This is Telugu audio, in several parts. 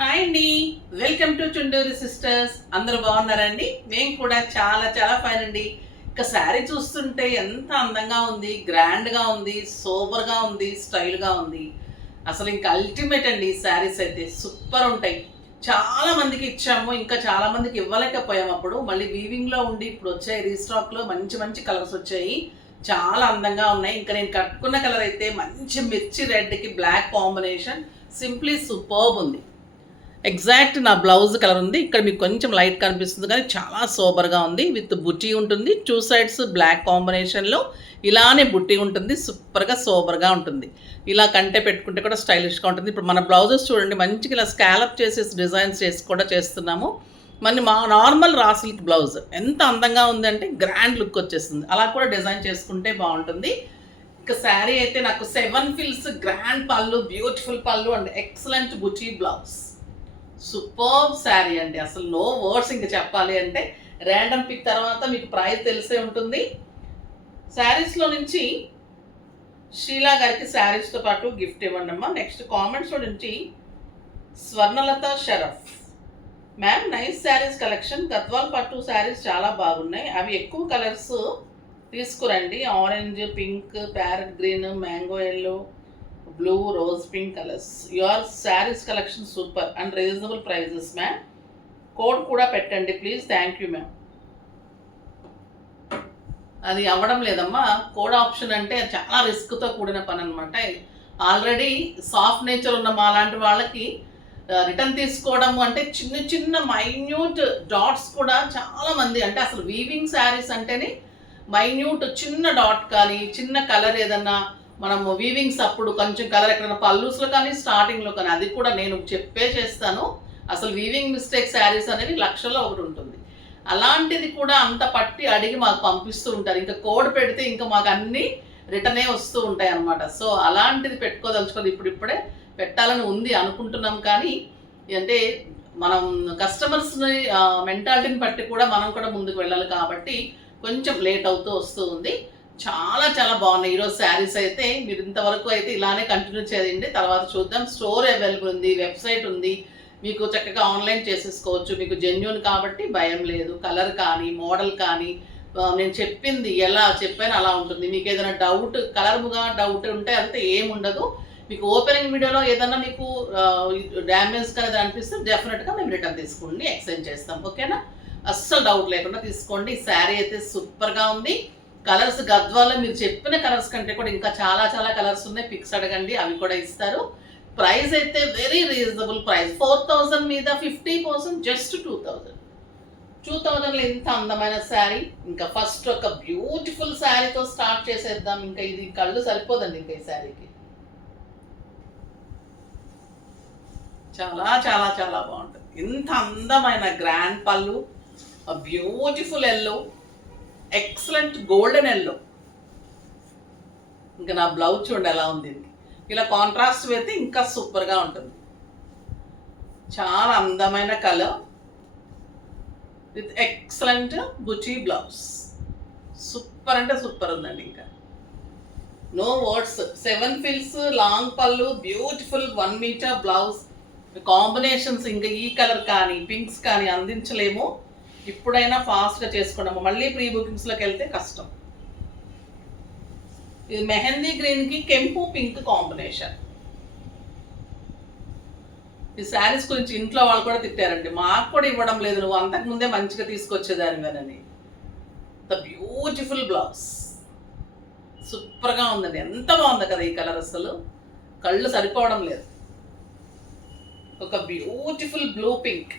హాయ్ అండి, వెల్కమ్ టు చుండూరి సిస్టర్స్. అందరూ బాగున్నారండి? మేము కూడా చాలా చాలా ఫైన్ అండి. ఇక శారీ చూస్తుంటే ఎంత అందంగా ఉంది, గ్రాండ్గా ఉంది, సూపర్గా ఉంది, స్టైల్గా ఉంది. అసలు ఇంకా అల్టిమేట్ అండి. ఈ శారీస్ అయితే సూపర్ ఉంటాయి. చాలా మందికి ఇచ్చాము, ఇంకా చాలా మందికి ఇవ్వలేకపోయాము. అప్పుడు మళ్ళీ వీవింగ్లో ఉండి ఇప్పుడు వచ్చాయి రీస్టాక్లో. మంచి మంచి కలర్స్ వచ్చాయి, చాలా అందంగా ఉన్నాయి. ఇంకా నేను కట్టుకున్న కలర్ అయితే మంచి మిర్చి రెడ్కి బ్లాక్ కాంబినేషన్, సింప్లీ సూపర్బ్ ఉంది. ఎగ్జాక్ట్ నా బ్లౌజ్ కలర్ ఉంది. ఇక్కడ మీకు కొంచెం లైట్ కనిపిస్తుంది కానీ చాలా సూపర్గా ఉంది. విత్ బుట్టి ఉంటుంది, 2 సైడ్స్ బ్లాక్ కాంబినేషన్లో ఇలానే బుట్టి ఉంటుంది. సూపర్గా సూపర్గా ఉంటుంది. ఇలా కంటే పెట్టుకుంటే కూడా స్టైలిష్గా ఉంటుంది. ఇప్పుడు మన బ్లౌజెస్ చూడండి, మంచిగా ఇలా స్కాలప్ చేసేసి డిజైన్స్ చేసి కూడా చేస్తున్నాము. మా నార్మల్ రా సిల్క్ బ్లౌజ్ ఎంత అందంగా ఉందంటే గ్రాండ్ లుక్ వచ్చేస్తుంది. అలా కూడా డిజైన్ చేసుకుంటే బాగుంటుంది. ఇక శారీ అయితే నాకు 7 ఫిల్స్ గ్రాండ్ పళ్ళు, బ్యూటిఫుల్ పళ్ళు and excellent buti blouse. Superb sari అండి, అసలు నో వర్డ్స్. ఇంక చెప్పాలి అంటే ర్యాండమ్ పిక్ తర్వాత మీకు ప్రైస్ తెలిసే ఉంటుంది. శారీస్లో నుంచి షీలా గారికి శారీస్తో పాటు గిఫ్ట్ ఇవ్వండి అమ్మా. నెక్స్ట్ కామెంట్స్లో నుంచి Swarnalatha Sharaf ma'am, nice sarees collection. Gadwal పట్టు శారీస్ చాలా బాగున్నాయి, అవి ఎక్కువ కలర్స్ తీసుకురండి. Orange, pink, parrot green, mango yellow, blue, rose pink colours. Your sarees collection super and reasonable prices ma'am. Code కూడా పెట్టండి ప్లీజ్. Thank you ma'am. అది అవ్వడం లేదమ్మా. కోడ్ ఆప్షన్ అంటే చాలా రిస్క్తో కూడిన పని అనమాట. ఆల్రెడీ సాఫ్ట్ నేచర్ ఉన్న మా లాంటి వాళ్ళకి రిటర్న్ తీసుకోవడము అంటే చిన్న చిన్న మైన్యూట్ డాట్స్ కూడా చాలామంది, అంటే అసలు వీవింగ్ శారీస్ అంటేనే మైన్యూట్ చిన్న డాట్ కానీ చిన్న కలర్ ఏదన్నా మనము వీవింగ్స్ అప్పుడు కొంచెం కలర్ ఎక్కడైనా పల్లూస్లో కానీ స్టార్టింగ్లో కానీ అది కూడా నేను చెప్పే చేస్తాను. అసలు వీవింగ్ మిస్టేక్ శారీస్ అనేది లక్షల్లో ఒకటి ఉంటుంది. అలాంటిది కూడా అంత పట్టి అడిగి మాకు పంపిస్తూ ఉంటారు. ఇంకా కోడ్ పెడితే ఇంకా మాకు అన్నీ రిటర్నే వస్తూ ఉంటాయి అన్నమాట. సో అలాంటిది పెట్టుకోదలుచుకోదు. ఇప్పుడిప్పుడే పెట్టాలని ఉంది అనుకుంటున్నాం. కానీ అంటే మనం కస్టమర్స్ని మెంటాలిటీని బట్టి కూడా మనం కూడా ముందుకు వెళ్ళాలి కాబట్టి కొంచెం లేట్ అవుతూ వస్తూ ఉంది. చాలా చాలా బాగున్నాయి ఈరోజు శారీస్ అయితే. మీరు ఇంతవరకు అయితే ఇలానే కంటిన్యూ చేయండి, తర్వాత చూద్దాం. స్టోర్ అవైలబుల్ ఉంది, వెబ్సైట్ ఉంది, మీకు చక్కగా ఆన్లైన్ చేసేసుకోవచ్చు. మీకు జెన్యూన్ కాబట్టి భయం లేదు. కలర్ కానీ మోడల్ కానీ నేను చెప్పింది ఎలా చెప్పాను అలా ఉంటుంది. మీకు ఏదైనా డౌట్, కలర్గా డౌట్ ఉంటే అంతే, ఏముండదు. మీకు ఓపెనింగ్ వీడియోలో ఏదన్నా మీకు డ్యామేజ్ కానీ అనిపిస్తే డెఫినెట్గా మేము రిటర్న్ తీసుకోండి, ఎక్స్చేంజ్ చేస్తాం. ఓకేనా? అస్సలు డౌట్ లేకుండా తీసుకోండి. ఈ శారీ అయితే సూపర్గా ఉంది. కలర్స్ గద్వాల్లో మీరు చెప్పిన కలర్స్ కంటే కూడా ఇంకా చాలా చాలా కలర్స్ ఉన్నాయి. పిక్స్ అడగండి, అవి కూడా ఇస్తారు. ప్రైస్ అయితే వెరీ రీజనబుల్ ప్రైస్. 4000 మీద 50%, జస్ట్ 2000లో ఎంత అందమైన శారీ. ఇంకా ఫస్ట్ ఒక బ్యూటిఫుల్ శారీతో స్టార్ట్ చేసేద్దాం. ఇంకా ఇది కళ్ళు సరిపోదండి ఇంకా ఈ శారీకి. చాలా చాలా చాలా బాగుంటుంది. ఇంత అందమైన గ్రాండ్ పళ్ళు, beautiful yellow, excellent golden yellow. ఇంకా నా బ్లౌజ్ చూడండి ఎలా ఉంది. ఇలా కాంట్రాస్ట్ అయితే ఇంకా సూపర్గా ఉంటుంది. చాలా అందమైన కలర్ విత్ ఎక్సలెంట్ బుచీ బ్లౌజ్. సూపర్ అంటే సూపర్ ఉందండి. ఇంకా నో వర్డ్స్. 7 ఫిల్స్, లాంగ్ పళ్ళు, బ్యూటిఫుల్ 1 మీటర్ బ్లౌజ్. కాంబినేషన్స్ ఇంకా ఈ కలర్ కానీ పింక్స్ కానీ అందించలేము. ఇప్పుడైనా ఫాస్ట్గా చేసుకున్నాము, మళ్ళీ ప్రీ బుకింగ్స్లోకి వెళ్తే కష్టం. ఇది మెహందీ గ్రీన్కి కెంపు పింక్ కాంబినేషన్. ఈ శారీస్ గురించి ఇంట్లో వాళ్ళు కూడా తిట్టారండి, మాకు కూడా ఇవ్వడం లేదు, నువ్వు అంతకుముందే మంచిగా తీసుకొచ్చేదానివేనని. ద బ్యూటిఫుల్ బ్లౌజ్ సూపర్గా ఉందండి. ఎంత బాగుంది కదా ఈ కలర్, అసలు కళ్ళు సరిపోవడం లేదు. ఒక బ్యూటిఫుల్ బ్లూ పింక్,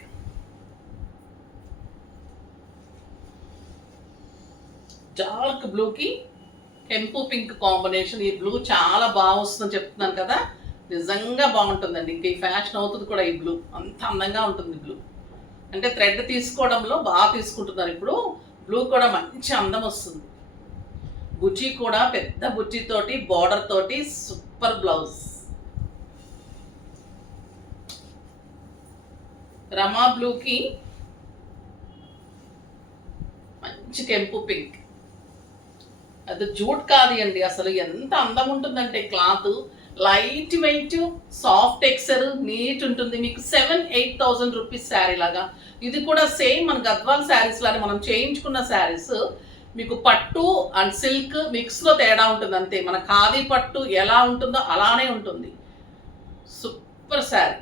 డార్క్ బ్లూకి కెంపు పింక్ కాంబినేషన్. ఈ బ్లూ చాలా బాగా వస్తుందని చెప్తున్నాను కదా, నిజంగా బాగుంటుందండి. ఇంకా ఈ ఫ్యాషన్ అవుతుంది కూడా. ఈ బ్లూ అంత అందంగా ఉంటుంది. బ్లూ అంటే థ్రెడ్ తీసుకోవడంలో బాగా తీసుకుంటున్నారు ఇప్పుడు. బ్లూ కూడా మంచి అందం వస్తుంది. బుజ్జి కూడా పెద్ద బుజ్జితోటి బార్డర్ తోటి సూపర్ బ్లౌజ్. రమా బ్లూకి మంచి కెంపు పింక్. అది జూట్ కాదు అండి, అసలు ఎంత అందం ఉంటుందంటే cloth light weight, soft texture, neat ఉంటుంది. మీకు 7,000-8,000 రూపీస్ శారీ లాగా. ఇది కూడా సేమ్ మన గద్వాల్ శారీస్ లానే మనం చేయించుకున్న శారీస్. మీకు పట్టు అండ్ సిల్క్ మిక్స్లో తేడా ఉంటుంది అంతే. మన ఖాదీ పట్టు ఎలా ఉంటుందో అలానే ఉంటుంది. సూపర్ శారీ.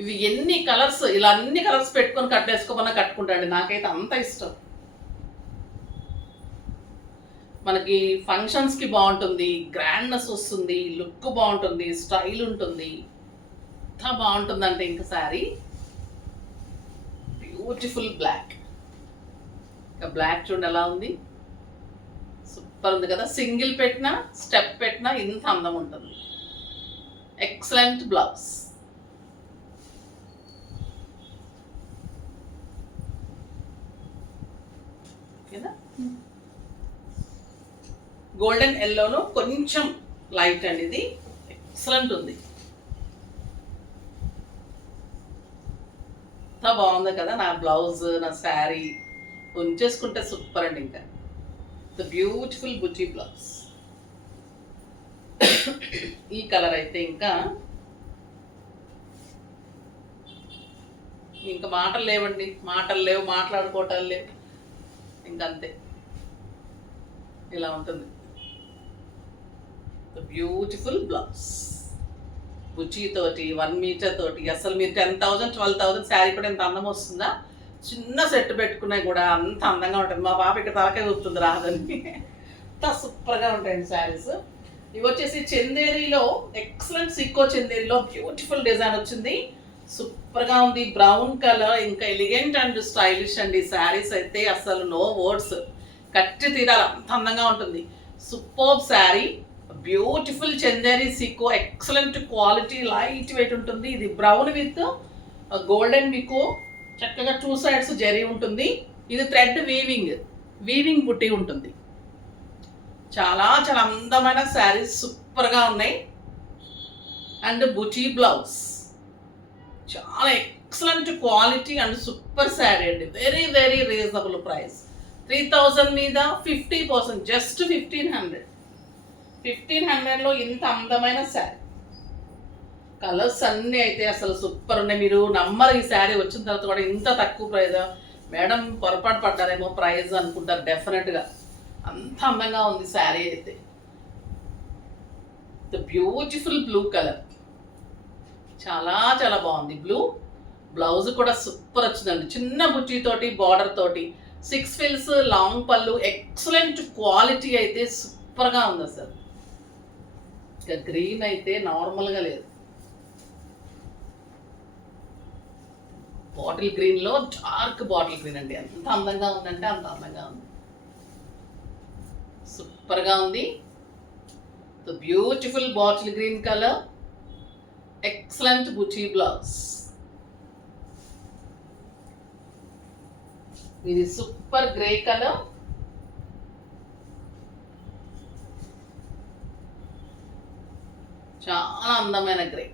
ఇవి ఎన్ని కలర్స్, ఇలా అన్ని కలర్స్ పెట్టుకొని కట్టేసుకోమన్నా కట్టుకుంటాండి. నాకైతే అంత ఇష్టం. మనకి ఫంక్షన్స్కి బాగుంటుంది, గ్రాండ్నెస్ వస్తుంది, లుక్ బాగుంటుంది, స్టైల్ ఉంటుంది. ఎంత బాగుంటుందంటే ఇంకా శారీ. Beautiful black. ఇంకా బ్లాక్ చూడండి ఎలా ఉంది, సూపర్ ఉంది కదా. సింగిల్ పెట్టినా స్టెప్ పెట్టినా ఇంత అందం ఉంటుంది. Excellent blouse. ఓకేనా. గోల్డెన్ ఎల్లోలో కొంచెం లైట్ అండి, ఇది ఎక్సలెంట్ ఉంది. ఎంత బాగుంది కదా నా బ్లౌజ్, నా శారీ ఉంచేసుకుంటే సూపర్ అండి. ఇంకా ద బ్యూటిఫుల్ బుటీ బ్లౌజ్. ఈ కలర్ అయితే ఇంకా మాటలు లేవండి, మాటలు లేవు, మాట్లాడుకోవటాలు లేవు, ఇంకంతే. ఇలా ఉంటుంది బ్యూటిఫుల్ బ్లౌజ్, బుచీతోటి 1 మీటర్ తోటి. అసలు మీరు 10,000 12,000 శారీ కూడా ఎంత అందం వస్తుందా. చిన్న సెట్ పెట్టుకున్నా కూడా అంత అందంగా ఉంటుంది. మా పాప ఇక్కడ తలకాయ చూపుతుంది రాదని. అంత సూపర్గా ఉంటాయండి శారీస్. ఇవి వచ్చేసి చందేరిలో ఎక్సలెంట్ సిక్కో చందేరిలో బ్యూటిఫుల్ డిజైన్ వచ్చింది. సూపర్గా ఉంది. బ్రౌన్ కలర్, ఇంకా ఎలిగెంట్ అండ్ స్టైలిష్ అండి. శారీస్ అయితే అసలు నో వర్డ్స్, కట్టి తీరాలి, అంత అందంగా ఉంటుంది. సూపర్ శారీ, బ్యూటిఫుల్ చందేరి సిక్కో, ఎక్సలెంట్ క్వాలిటీ, లైట్ వెయిట్ ఉంటుంది. ఇది బ్రౌన్ విత్ గోల్డెన్, మీకు చక్కగా 2 సైడ్స్ జరీ ఉంటుంది. ఇది థ్రెడ్ వీవింగ్ బుట్టి ఉంటుంది. చాలా చాలా అందమైన శారీస్, సూపర్గా ఉన్నాయి. అండ్ బుటీ బ్లౌజ్ చాలా excellent quality and super sari అండి. Very very reasonable price. 3,000 మీద 50%, జస్ట్ 1,500లో ఇంత అందమైన శారీ. కలర్స్ అన్నీ అయితే అసలు సూపర్ ఉన్నాయి. మీరు నమ్మరు, ఈ శారీ వచ్చిన తర్వాత కూడా ఇంత తక్కువ ప్రైజ్. మేడం పొరపాటు పడ్డారేమో ప్రైజ్ అనుకుంటారు డెఫినెట్గా. అంత అందంగా ఉంది శారీ అయితే. ద బ్యూటిఫుల్ బ్లూ కలర్, చాలా చాలా బాగుంది. బ్లూ బ్లౌజ్ కూడా సూపర్ వచ్చిందండి. చిన్న బుట్టితోటి, బార్డర్ తోటి, 6 ఫిల్స్, లాంగ్ పళ్ళు, ఎక్సలెంట్ క్వాలిటీ అయితే సూపర్గా ఉంది అసలు. ఇక గ్రీన్ అయితే నార్మల్గా లేదు. బాటిల్ గ్రీన్లో డార్క్ బాటిల్ గ్రీన్ అండి. ఎంత అందంగా ఉందంటే అంత అందంగా ఉంది. సూపర్గా ఉంది. The beautiful bottle green colour, excellent buti blouse. ఇది సూపర్ గ్రే కలర్, చాలా అందమైన గ్రే.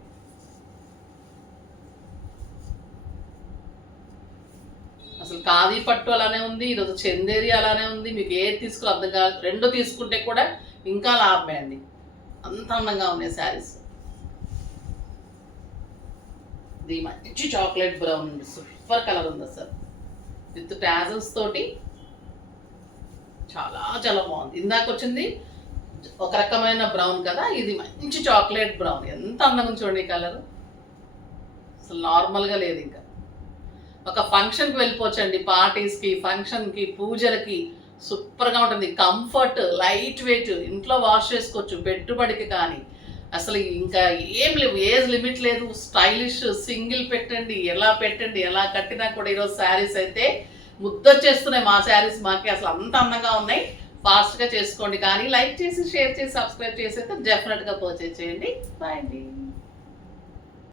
అసలు ఖాదీ పట్టు అలానే ఉంది, ఈరోజు చందేరి అలానే ఉంది. మీకు ఏది తీసుకో అర్థం కాదు. 2 తీసుకుంటే కూడా ఇంకా లాభమే అండి. అంత అందంగా ఉన్నాయి శారీస్. ఇది మంచి చాక్లెట్ బ్రౌన్ ఉంది, సూపర్ కలర్ ఉంది అసలు, విత్ టాజల్స్ తోటి. చాలా చాలా బాగుంది. ఇందాక వచ్చింది ఒక రకమైన బ్రౌన్ కదా, ఇది మంచి చాక్లెట్ బ్రౌన్. ఎంత అందంగా చూడండి కలర్, అసలు నార్మల్గా లేదు. ఇంకా ఒక ఫంక్షన్కి వెళ్ళిపోవచ్చండి, పార్టీస్కి, ఫంక్షన్కి, పూజలకి సూపర్గా ఉంటుంది. కంఫర్ట్, లైట్ వెయిట్, ఇంట్లో వాష్ చేసుకోవచ్చు, పెట్టుబడికి కానీ. అసలు ఇంకా ఏం లేవు, ఏజ్ లిమిట్ లేదు. స్టైలిష్, సింగిల్ పెట్టండి, ఎలా కట్టినా కూడా. ఈరోజు శారీస్ అయితే ముద్దొచ్చేస్తున్నాయి. మా శారీస్ మాకి అసలు అంత అందంగా ఉన్నాయి. ఫాస్ట్గా చేసుకోండి, కానీ లైక్ చేసి, షేర్ చేసి, సబ్స్క్రైబ్ చేసి అయితే డెఫినెట్గా పర్చేజ్ చేయండి. బాయ్ అండి.